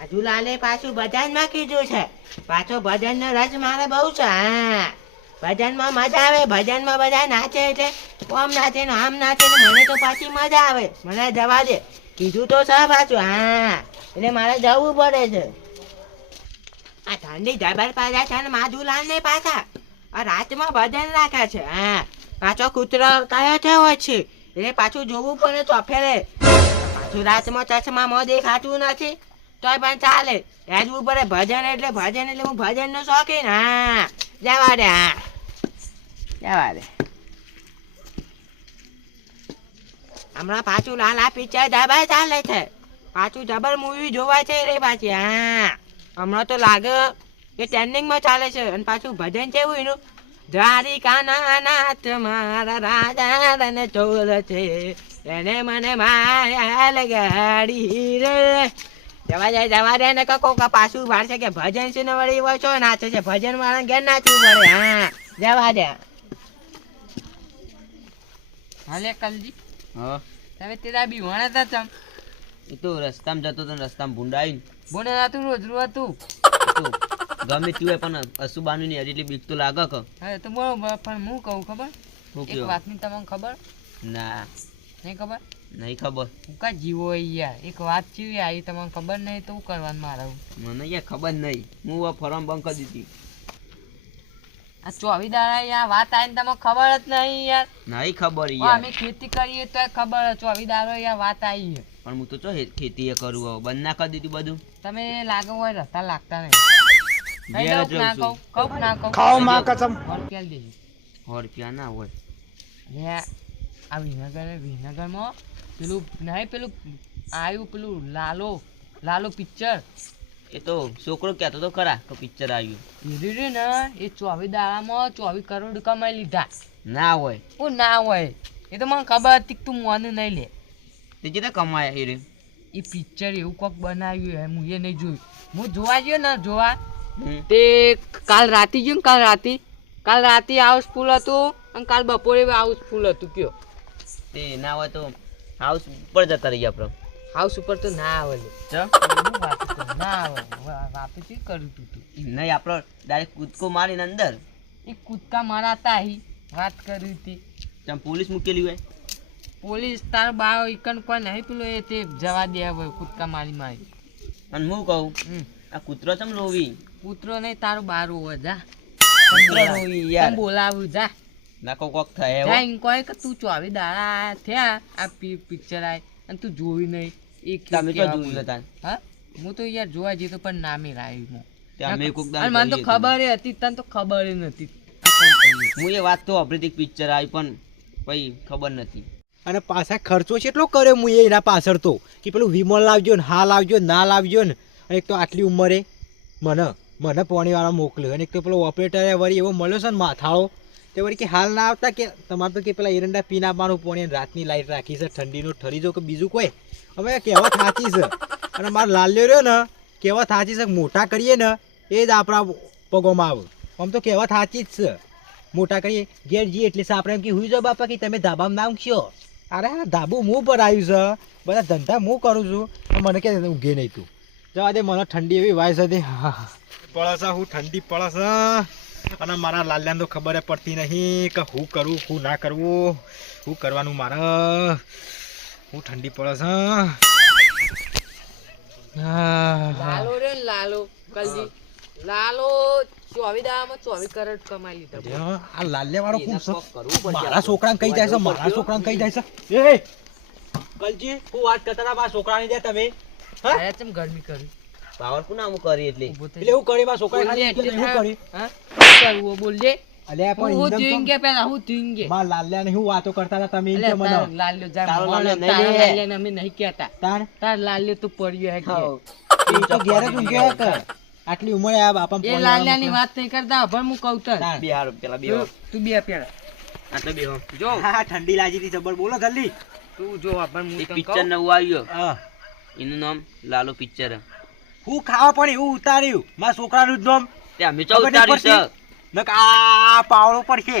રાજુલાલે પાછું ભજનમાં કીધું છે. પાછો ભજનનો રસ મારે બહુ છે. હા, ભજનમાં મજા આવે. ભજનમાં બધા નાચે એટલે આમ નાચે ને આમ નાચે ને મને તો પાછી મજા આવે. મને જવા દે, કીધું તો છે પાછું. હા, એટલે મારે જવું પડે છે. આ ઠંડી જબર પાછા છે ને માધુલાલ ને પાછા આ રાતમાં ભજન રાખે છે. હા, પાછો કૂતરો કયો છે હોય છે એટલે પાછું જોવું પડે તો ફેરે. પાછું રાતમાં ચશ્મામાં દેખાતું નથી તોય પણ ચાલે. હેડવું પડે. ભજન એટલે હું ભજનનો શોખીન. હા, જવા દે. હા, જવા દે. હમણાં પાછું લાલા પિક્ચર જબર ચાલે છે. પાછું જબર મૂવી જોવા છે રે પાછી. હા, હમણાં તો લાગે કે ટ્રેન્ડિંગમાં ચાલે છે. અને પાછું ભજન કેવું એનું, દ્વારિકાના નાથ મારા રાજા રને ચોર છે એને મને માયા લગાડી રે. જવા દે ને કોક પાછું વાળશે કે ભજન છે ને વળી એવો છો નાચે છે. ભજન વાળા ઘેર નાચવું પડે. હા, જવા દે. હાલે કલજી, હા, તમે તેરા બી વણા હતા. એ તો રસ્તામાં જતો તો રસ્તામાં ભૂંડાઈ બોને રાતું રોજ તું ગમે તું પણ અસુબાનું ની એટલી બીક તો લાગે કે. હા તો બરોબર, પણ હું કહું ખબર હું એક કયો? વાતની તમને ખબર ના, નહીં ખબર? નહીં ખબર. હું કા જીવો યાર, એક વાત ચીવી આવી તમને ખબર નહીં તો હું કરવાનું મારે? મને યાર ખબર નહીં. હું આ ફોરમ બંધ કરી દીધી. આ 24 દાડા યાર વાત આવીને તમને ખબર જ નહીં યાર. નહીં ખબર ઓ, યાર. અમે ખેતી કરીએ તો ખબર 24 દાડો યાર વાત આવી છે. પણ હું તો ચો ખેતી એ કરું હવે બંધ ના કરી દીધું બધું. તમે લાગે હોય રસ્તા લાગતા નહીં. કહી ઘેર દઉં જ કે ના રહું છું. કહું? કહું કે ના કહું? ખાઓ માં કસમ. ફોન કરી દેજો. 100 રૂપિયા ના હોય. લે આ વિનગરમાં પેલું નહીં, પેલું આવ્યું પેલું લાલો પિક્ચર. એ તો છોકરો કહેતો તો ખરા કે પિક્ચર આવ્યું. કીધું ને એ 24 દાડામાં 24 કરોડ કમાઈ લીધા. ના હોય. ઓ ના હોય, એ તો મને ખબર હતી કે તું મોને નહીં લે. તે કેટલા કમાયા એ રે? એ પિક્ચર એવું કોક બનાવ્યું હે, હું એ નહીં જોયું. હું જોવા ગયો ને જોવા હમ. તે કાલ રાતે ગયો ને કાલ રાતે હાઉસફુલ હતું અને કાલ બપોરે હાઉસફુલ હતું. કયો તે ના હોય તો હાઉસ ઉપર જતા રહીએ આપણે. હાઉસ ઉપર તો ના આવે લે. ચમ? હું વાત કરું, ના આવે. વાતો શું કરું તું? નહીં, આપણો ડાયરેક્ટ કૂદકો મારીને અંદર. એ કૂદકા મારાતા અહીં વાત કરી હતી. ચમ પોલીસ મૂકેલી હોય? પોલીસ તાર બાર એકન કોઈ નહીં પેલો એ તે જવા દે હવે કૂદકા મારી. અને હું કહું, હમ. આ કૂતરો ચમ રોવી? કૂતરો નહીં, તારો બાર હોય જા. કૂતરો રોવી યાર. તને બોલાવું જા. નાકો કોક થાય જા એવો. એમ કહે કે તું 24 દાડા થયા આ પિક્ચર આય અને તું જોયું નહીં. એ તમે તો કેવા જોયું બોલે. હતા. હા, હું તો યાર જોવા જતો પણ નામે રાયું. તે અમે કોક દાડ અને મને તો જોઈએ ખબર હતી, તને તો ખબર નથી. આ કઈ કહ્યું. હું એ વાત તો અભ્રિતિક પિક્ચર આવી પણ પછી ખબર નથી. અને પાછા ખર્ચો કેટલો કર્યો હું એના પાછળ તો કે પેલું વિમલ લાવજો ને હા લાવજો ના લાવજો ને. અને એક તો આટલી ઉંમરે મને પોણીવાળા મોકલ્યો. અને એક તો પેલો ઓપરેટર વળી એવો મળ્યો છે ને માથાળો, તે વળી કે હાલ ના આવતા કે તમારે તો કે પેલા એરંડા પીને આપવાનું પોણી રાતની લાઈટ રાખી છે ઠંડીનો ઠરી જો કે બીજું કોઈ. હવે કહેવત સાચી છે. અને મારો લાલ્યો રહ્યો ને કહેવત સાચી છે, મોટા કરીએ ને એ જ આપણા પગોમાં આવે. આમ તો કહેવત સાચી જ છે. મોટા કરીએ ઘેર જઈએ એટલે આપણે એમ કે હુઈ જાઓ બાપા કે તમે ધાબામાં ના ઊંઘશો. અરે હા, ધાબુ હું પર આવ્યું છે, બધા ધંધા હું કરું છું. મને કે ઊંઘે નહીં તું. જવા દે, મને ઠંડી એવી વાય છે પડે છે. હું ઠંડી પડે છે અને મારા લાલ્યાને તો ખબર પડતી નહીં કે હું કરું હું ના કરવું, શું કરવાનું મારે. હું ઠંડી પડે છે. લાલો રે ને લાલો કલજી, લાલો 24 દાડામાં 24 કરોડ કમાઈ લીધા. આ લાલ્યા વાળો કોણ છે? કોક કરવું પડશે મારા છોકરાને કઈ જાય છે, મારા છોકરાને કઈ જાય છે. એ કલજી, હું વાત કરતા હતા મારા છોકરાની દે તમે. હા, આયા ચમ ગરમી કરી પાવર કોના અમુક કરી એટલે ઊભો થઈ. એટલે હું કરી મારા છોકરાએ બોલજે ખાલી એટલે શું કરી? હા? શું કરવું બોલજે. અલ્યા પણ હું ઇન્દમ થયું તો- કે પેલા હું થયું કે મારા લાલ્યાને હું વાતો કરતા હતા તમે એમ અલ્યા કે મને. તાર લાલ્યો જા તારો મોણ, લાલ્યો નહીં તારા લે. લાલ્યાને અમે નહીં કહેતા. તાણ તાર લાલ્યો તો પડ્યો હે કે. એ તો ઘેર જ ઊંઘ્યો હતો. આટલી ઉંમરે આ બાપા એ લાલ્યાની વાત નહીં કરતા, પણ હું કહું તને. તાણ. બે હારું પેલા બે તું બે પેલા આટલે બે જો, હા, ઠંડી લાગી હતી જબર. બોલો જલ્દી. તું જો પણ હું એક તને પિક્ચર કહું. નવું આવ્યું, હા, એનું નામ લાલો પિક્ચર. હું ખાવા પણ એવું ઉતાર્યું મારા છોકરાનું જ નામ. તે અમે ચો ખબર નહીં ઉતાર્યું છે. પડતી? નક આ પાવડો પર છે.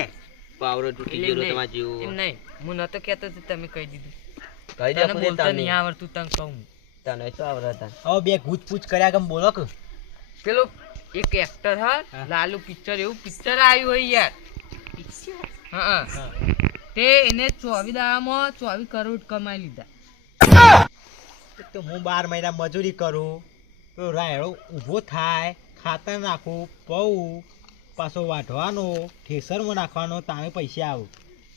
પાવરો તૂટી એટલે ગયેલો એમ તમારે નહીં, એમ જેવો. નહીં, હું નતો કહેતો તો તમે કહી દીધું. કહી દે તને ખુદે બોલતા તાને. નહીં આવડતું તને કહું. તને શું આવડે તને? હવે બે ગુજ પૂછ કર્યા કેમ બોલો કે પેલો એક એક્ટર હા લાલુ પિક્ચર એવું પિક્ચર આવ્યું હોય યાર હા તે એને 24 દાડામાં 24 કરોડ કમાઈ લીધા. એક તો હું 12 મહિના મજૂરી કરું તો રાયડો ઊભો થાય ખાતર નાખું પવું પાછો વાઢવાનો ઠેસરમાં નાખવાનો તામે પૈસા આવું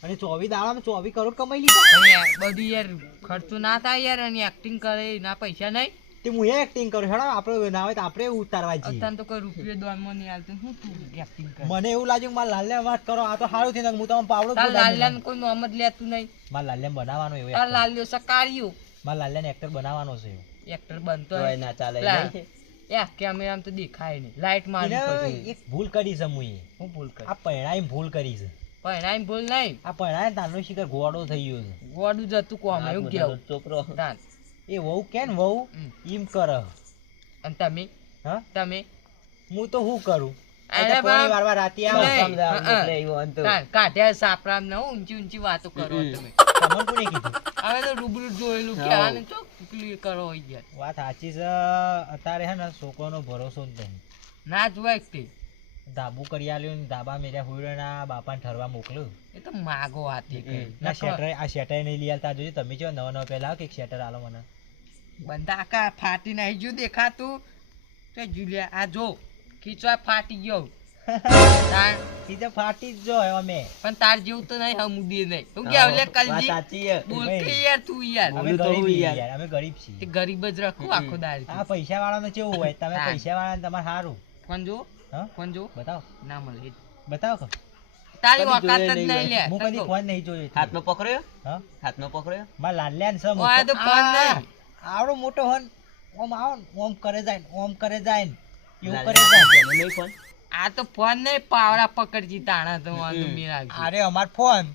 અને 24 દાડામાં 24 કરોડ કમાઈ લીધા. અને બધું યાર ખર્ચો ના થાય યાર અને એક્ટિંગ કરે એના પૈસા નહીં. તે હું એ એક્ટિંગ કરું હેડો આપણે ના હોય તો આપણે ઉતારવા જઈએ. અત્યારે તો કોઈ રૂપિયો દોનમાં નહીં હાલતું શું તું એક્ટિંગ કરે. મને એવું લાગ્યું કે મારા લાલ્યા વાત કરો આ તો સારું થયું ને હું તો પાવડો તાર લાલ્યાને કોઈ નોમ જ લેતું નહીં. મારા લાલ્યા બનાવવાનો એવો તાર લાલ્યો સકાળ્યું મારા લાલ્યાને એક્ટર બનાવવાનો છે એવો. એક્ટર બનતો તોય ના ચાલે પેલા નહીં? એ કેમેરામાં તો દેખાય નહીં લાઈટ મારી એને પછી એક ભૂલ કરી છે મુએ હું ભૂલ કરી આ પૈણાઈ ભૂલ કરી છે. પણ એના ભૂલ નહીં આ પૈણાઈ તારનો શિકાર ગોળો થઈ ગયો છે. ગોડું જતું કોમ એવું કેવું છોકરો તાન એ વહુ કે ને વહુ એમ કરે અને તમે હા તમે હું તો શું કરું અરે આ તો બાપ. પોણી વારવા રાતે આવે નહીં. સમજાવ હા, મોકલે એવો અંત. તાન કાઢ્યા સાપરામ ને ઊંચી ઊંચી વાતો કરો તમે. તમને કોને કીધું હવે તો રૂબરૂ જોયેલું કે હા. આને તો ક્લિયર કરો હોય યાર વાત સાચી છે અત્યારે હે ને છોકરોનો ભરોસો જ નહીં. ના જોવાય કે તે. ધાબુ કરી આલ્યું ને ધાબા મેર્યા હુઈ ના બાપાને ઠરવા મોકલ્યું એ તો માગો હાથી કરી. ના શેટર આ શેટર નહીં લઈ આલતા જોજો તમે જો નવા પહેલા કે શેટર આલો મને બંધા આખા ફાટી નહીં જો દેખાતું તો જુલિયા આ જો ખીચવા ફાટી ગયો તાર સીધે ફાટી જ જો અમે પણ તાર જેવું તો નહીં હમુદી નહીં તું કે આવલે વાત કલજી સાચી છે. બોલ કે યાર તું યાર અમે બોલું તો ગરીબ હું છીએ યાર. યાર અમે ગરીબ તે છીએ ગરીબ જ રાખું આખો દાડી આ પૈસા વાળાનો કેવું હોય તમે હા. પૈસા વાળાને તમારે સારું ફોન જો હા ફોન જો બતાવો ના મળે બતાવો કે તારી કદી ઓકાત જ જોયે નહીં નહીં લે હું કદી ફોન નહીં જોયો એટલે. હાથમાં પકડ્યો હા હાથમાં પકડ્યો મારા લાલ્યાને છે મોટો. ઓય તો ફોન આ, નહીં. આવડો મોટો હોન ઓમ આવો ને, ઓમ કરે જાય ને, ઓમ કરે જાય ને, એવું કરે લાલ્યા જાય હાથમાં નહીં ફોન? આ તો ફોન નહીં પાવડા પકડજી તાણા તો વાંધો મેં રાખજો અરે અમાર ફોન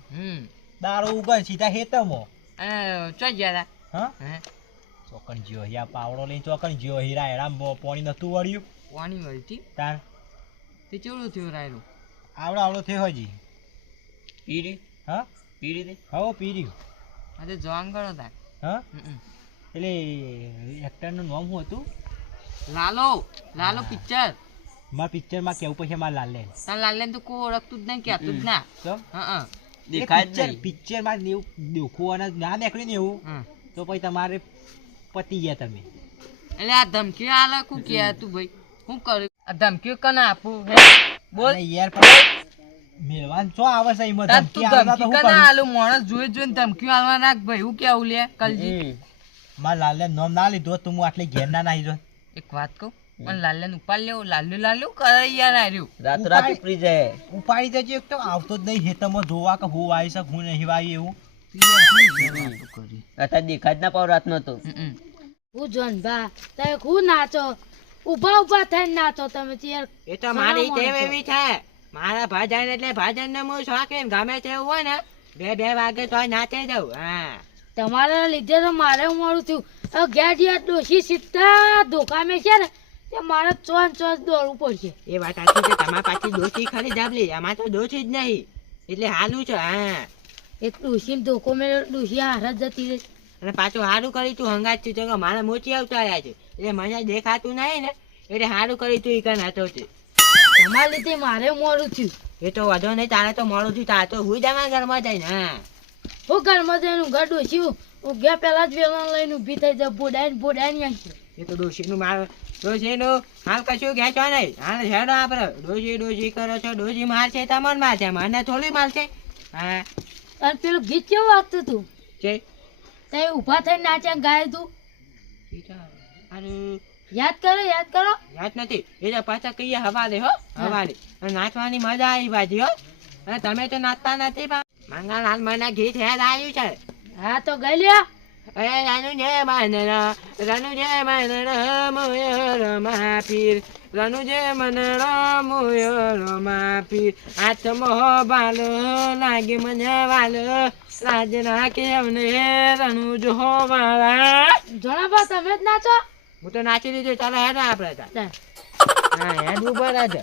દારૂ ઉગન સીધા હેતમો અને ચો ગયા હા હે ચોકણ જ્યો હિયા પાવડો લઈને ચોકણ જ્યો હીરા એડા પોણી નતું વળ્યું કોની વળી હતી તાર તે ચેવડું થયું રાયનું આવડો આવડો થયો હજી પીરી હા પીરી દે. હવો પી રહ્યું આ તો જવાન ગણો તાર હા એટલે એક્ટરનું નામ શું હતું લાલો લાલો પિક્ચર મારા પિક્ચરમાં કેવું પછી મારા લાલે તાર લાલે તો કોઈ ઓળખતું જ નહીં કહેતું જ ના તો હા દેખાય જ નહીં. પિક્ચરમાં એવું દેખવું અને ના નીકળ્યું ને એવું તો પછી તમારે પતી ગયા તમે એટલે આ ધમકીઓ આલે કું કે તું ભાઈ શું કર્યું આ ધમકીઓ કને આપું હે બોલ અને યાર પણ મેલવાન ચો આવે છે એમાં તાર ધમકી તું આલવા તો ધમકી શું કને કરું? આલું માણસ જોઈ જોઈને ધમકીઓ આલવા નાખ ભાઈ હું કેવું લે કલજી હમ. મારા લાલે નામ ના લીધું હોત તો હું આટલે ઘેર ના નાહી જોત. એક વાત કહું પણ લાલ્યાને ઉપાડ લેવું લાલ્યું કરે યાર આર્યું રાત રાત ઉપડી જાય. ઉપાડી જજો એક તો આવતો જ નહીં હેતમાં જોવા કે હું આવી શક હું નહીં આવી એવું અત્યારે દેખાય જ ના પાવ રાતનો તો. હું જોનભા તમે ખૂબ નાચો ઉભા ઉભા થઈને નાચો તમે તો યાર એ તો મારી ટેવ એવી છે મારા ભજન એટલે ભજન ને હું શોખીન ગમે તે એવું હોય ને 2 વાગે તો નાચે જાઉં હા તમારા લીધે તો મારે મોડું થયું હવે ઘેર જ્યાં ડોશી સીધા ધોકા મેં છે ને તે મારે ચોન દોડવું પડશે એ વાત સાચી છે તમારા પાછી ડોસી ખરી જાબલી આમાં તો ડોસી જ નહીં એટલે હાલું છે હા એક ડોશીને ધોકો મેં ડોશી હાર જ જતી રહી અને પાછું સારું કરી તું હંગાત છું તો મારા મોચી અવતાર્યા છે એટલે મને દેખાતું નહીં ને એટલે સારું કરી તું ઈ નાતો છે તમારા લીધે મારે મોડું થયું એ તો વધો નહીં તારે તો મોડું થયું તારે તો હુઈ જવા ઘરમાં જઈને હા હું ઘરમાં જઈને ઊંઘા ડોશી હું ગયા પહેલા જ વેલા લઈને ઊભી થઈ જાય બોડાઈને આંખી એ તો ડોશીનું મારે ડોશીનું હાલ કશું ખેંચવા નહીં હાલ હેડો આપણે ડોશી કરો છો ડોશી મારશે તમને મારશે મને થોડી મારશે હા અને પેલું ગીત કેવું વાગતું તું છે તે ઊભા થઈને નાચ્યા ગાય તું અરે યાદ કરો યાદ નથી એ તો પાછા કહીએ હવાલે હો હવાલે અને નાચવાની મજા આવી બાજી હો અને તમે તો નાચતા નથી મંગળલાલ મને ગીત યાદ આવ્યું છે હા તો ગઈ લ્યા અરે રાનુ જય મન મોય રમા પીર રનુ જય મન મોય રમા પીર હાથમાં બાલો લાગે મને વાલો રાજ રાખે અમને રનુ જો વાળા જોણાબા તમે જ નાચો હું તો નાચી લીધું ચાલો હેડ આપણે ચાલ. હા હેડ ઉભો રહેજો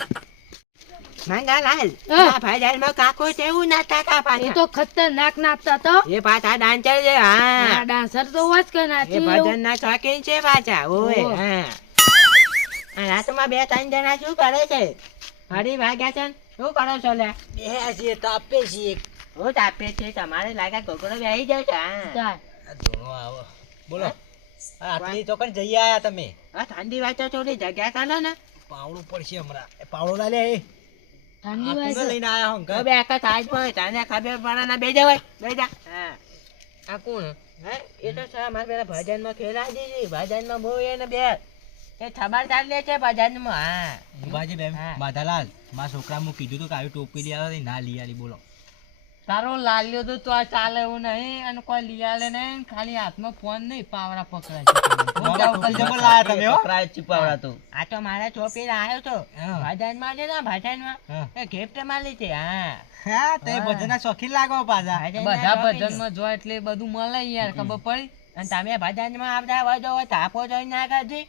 મંગાલાલ હા. આ ભજનમાં કાકો તેવું નાતા કા એ પાછા તો ખતરનાક નાચતા તો એ પાછા ડાન્સર છે હા ડાન્સર તો હોત કે એ નાચી ભજન ના શોખીન છે પાછા ઓય ઓહો. હા આ રાતમાં 2-3 જણા શું કરે છે હરી વાગ્યા છે ને? શું કરો છો લે બે છીએ તાપે છીએ હું તાપે છે તમારે લાગે ઘોઘરો બેહી જાવ છો હા આ ધોળો આવો બોલો આ આટલી તો કણ જઈ આયા તમે આ ઠંડી વાંચો થોડી જગ્યા કાઢો ને પાવડું પડશે હમણાં એ પાવડો ના લે એ ઠંડી આ વાય તું છે. લઈને આયા હોં તો ઘર બે આખા સાઈડ પર તને ખબર પડે ને બે જવાય બે જા હા આ કોણ હે એ તો છે અમારે પેલા ભજનમાં ખેલા દીધી ભજનમાં બહુ એને બે એ ખબર ચાલે છે ભજનમાં હા બાજી બેન હા. માધાલાલ મારા છોકરા હું કીધું તું કે આવી ટોપી લઈ આવે ના લઈ આલી બોલો તારો લાલ્યો તો આ ચાલે એવું નહીં અને કોઈ લીયાલે નહીં ખાલી હાથમાં ફોન નહીં પાવડા પકડાય છે. ટોપી જબર લાયા તમે હો પકડાય જ ચીપાવડા તો આ તો મારા ચોપી આવ્યો તો હા. ભજનમાં છે ને ભજનમાં હા. એ ગિફ્ટ માલી છે હા હા તે ભજનના શોખીન લાગો પાછા ભજનના બધા શોખીન. ભજનમાં જો એટલે બધું મળે યાર ખબર પડી અને તમે ભજનમાં આવતા વધો હોય તો આપો જોઈ ના કરજી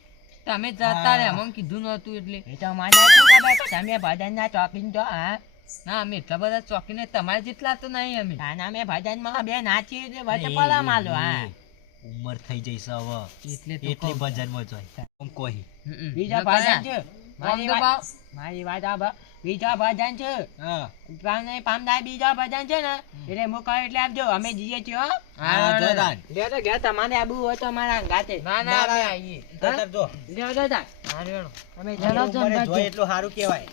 તમે જતા રે અમને કીધું નતું એટલે એ તો મને શું ખબર કે તમે ભજનના ચોકીન છો હા ના અમે એટલા બધા ચોકીને તમારે જેટલા તો નહીં અમે આના મેં ભજનમાં બે નાચી એટલે વચ્ચે પડા માલો હા ઉંમર થઈ જઈશ હવે એટલે તો એટલે કહું. ભજનમાં જોઈ આમ કોઈ હમ. બીજા નકર ભજન આ છે રામ દબાવ. મારી વાત આ બીજા ભજન છે હા પામદાર બીજા ભજન છે ને એટલે હું કહું એટલે આપજો અમે જઈએ છીએ હો હા જો દાન લ્યો તો ઘેર તમારે આબુ હોય તો મારા ગાતે ના ના અમે આવીએ તતર જો લ્યો તો તા હા રેડો. અમે હેલો જઈએ. જનભાઈ. જોઈ એટલું સારું કહેવાય